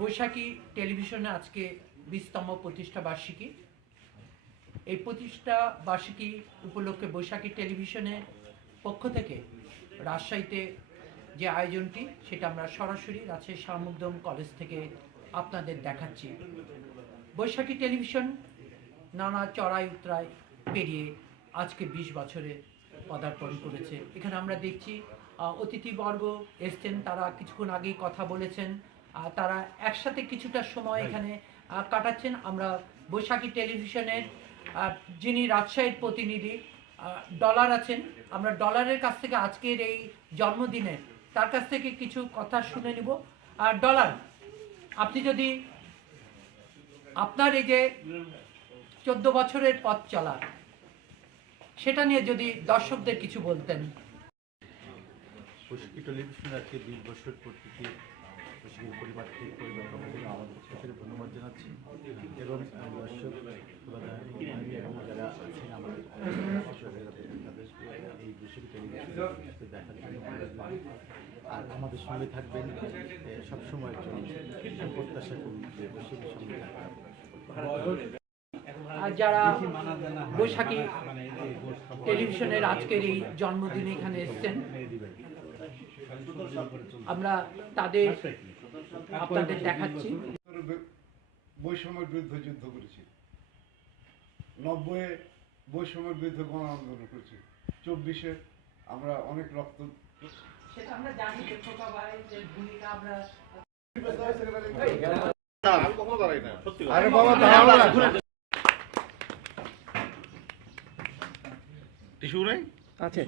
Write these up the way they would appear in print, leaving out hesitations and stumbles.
বৈশাখী টেলিভিশনে আজকে 20তম প্রতিষ্ঠা বার্ষিকী। এই প্রতিষ্ঠা বার্ষিকী উপলক্ষে বৈশাখী টেলিভিশনের পক্ষ থেকে রাজশাহীতে যে আয়োজনটি সেটা আমরা সরাসরি রাজশাহী শাহ কলেজ থেকে আপনাদের দেখাচ্ছি। বৈশাখী টেলিভিশন নানা চড়াই উতরাই পেরিয়ে আজকে 20 বছরে পদার্পণ করেছে। এখানে আমরা দেখছি অতিথিবর্গ এসছেন, তারা কিছুক্ষণ আগেই কথা বলেছেন, তারা একসাথে কিছুটা সময় এখানে কাটাচ্ছেন। আমরা বৈশাখী টেলিভিশনের যিনি রাজশাহীর প্রতিনিধি ডলার আছেন, আমরা ডলারের কাছ থেকে আজকের এই জন্মদিনের তার কাছ থেকে কিছু কথা শুনে নিব। ডলার, আপনি যদি আপনার এই যে 14 বছরের পথ চলা সেটা নিয়ে যদি দর্শকদের কিছু বলতেন। বৈশাখী টেলিভিশন আজকে 20 বছর পূর্তিতে বৈশাখী পরিবারকে আমাদের পক্ষ থেকে ধন্যবাদ জানাচ্ছি এবং দর্শক এবং যারা আছেন আমাদের তাদের এই বৈশাখী টেলিভিশন দেখার জন্য আর আমাদের সঙ্গে থাকবেন সবসময়ের জন্য প্রত্যাশা করি যে বৈশাখীর সঙ্গে থাকবেন। যারা বৈশাখী টেলিভিশনের আজকের এই জন্মদিনে এখানে এসেছেন, আমরা তাদের আপনাদের দেখাচ্ছি। বৈষম্যের বিরুদ্ধে যুদ্ধ করেছি, 90-এ বৈষম্যের বিরুদ্ধে গণ আন্দোলন করেছি, 24-এ আমরা অনেক রক্ত সেটা আমরা জানি যে ছোট ভাইদের ভূমিকা আমরা আরে বাবা দাঁড়াও না, টিস্যু নাই আছে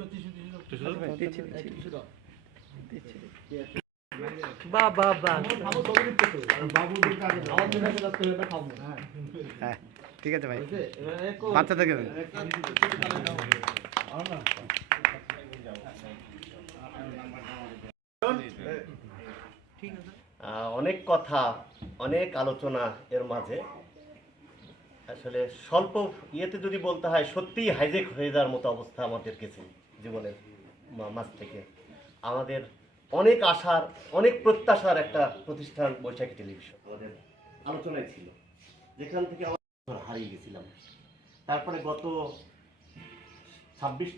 হ্যাঁ ঠিক আছে ভাই, বাচ্চাদেরকে অনেক কথা, অনেক আলোচনা এর মাঝে আসলে স্বল্প ইয়েতে যদি বলতে হয় সত্যিই হাইজেক হয়ে যাওয়ার মতো অবস্থা আমাদের গেছে জীবনের মাঝ থেকে। আমাদের অনেক আশার, অনেক প্রত্যাশার একটা প্রতিষ্ঠান বৈশাখী টেলিভিশন আমাদের আলোচনায় ছিল, যেখান থেকে আমরা হারিয়ে গেছিলাম। তারপরে গত 26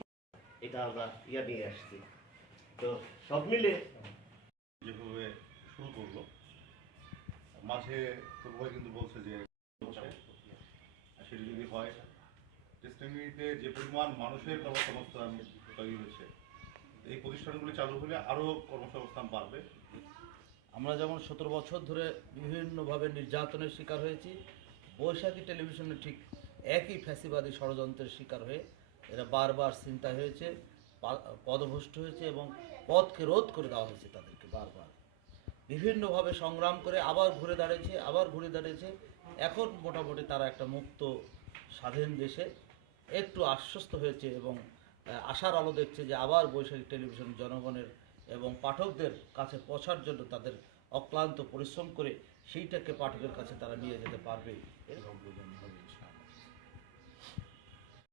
এটা আমরা নিয়ে আসছি। তো সব মিলে যেভাবে শুরু করলো, মাঝে সবাই কিন্তু বলছে যে সেটা যদি হয় টেস্টিংতে যে পরিমাণ মানুষের কর্মসংস্থান তৈরি হয়েছে, এই প্রতিষ্ঠানগুলি চালু হলে আরও কর্মসংস্থান বাড়বে। আমরা যেমন 17 বছর ধরে বিভিন্নভাবে নির্যাতনের শিকার হয়েছি, বৈশাখী টেলিভিশনে ঠিক একই ফ্যাসিবাদী ষড়যন্ত্রের শিকার হয়ে এরা বারবার চিন্তা হয়েছে, পদভ্রষ্ট হয়েছে এবং পদকে রোধ করে দেওয়া হয়েছে তাদেরকে বারবার। বিভিন্নভাবে সংগ্রাম করে আবার ঘুরে দাঁড়িয়েছে। এখন মোটামুটি তারা একটা মুক্ত স্বাধীন দেশে একটু আশ্বস্ত হয়েছে এবং আশার আলো দেখছে যে আবার বৈশাখী টেলিভিশন জনগণের এবং পাঠকদের কাছে পৌঁছার জন্য তাদের অক্লান্ত পরিশ্রম করে সেইটাকে পাঠকের কাছে তারা নিয়ে যেতে পারবে এরকম বোঝানো হবে।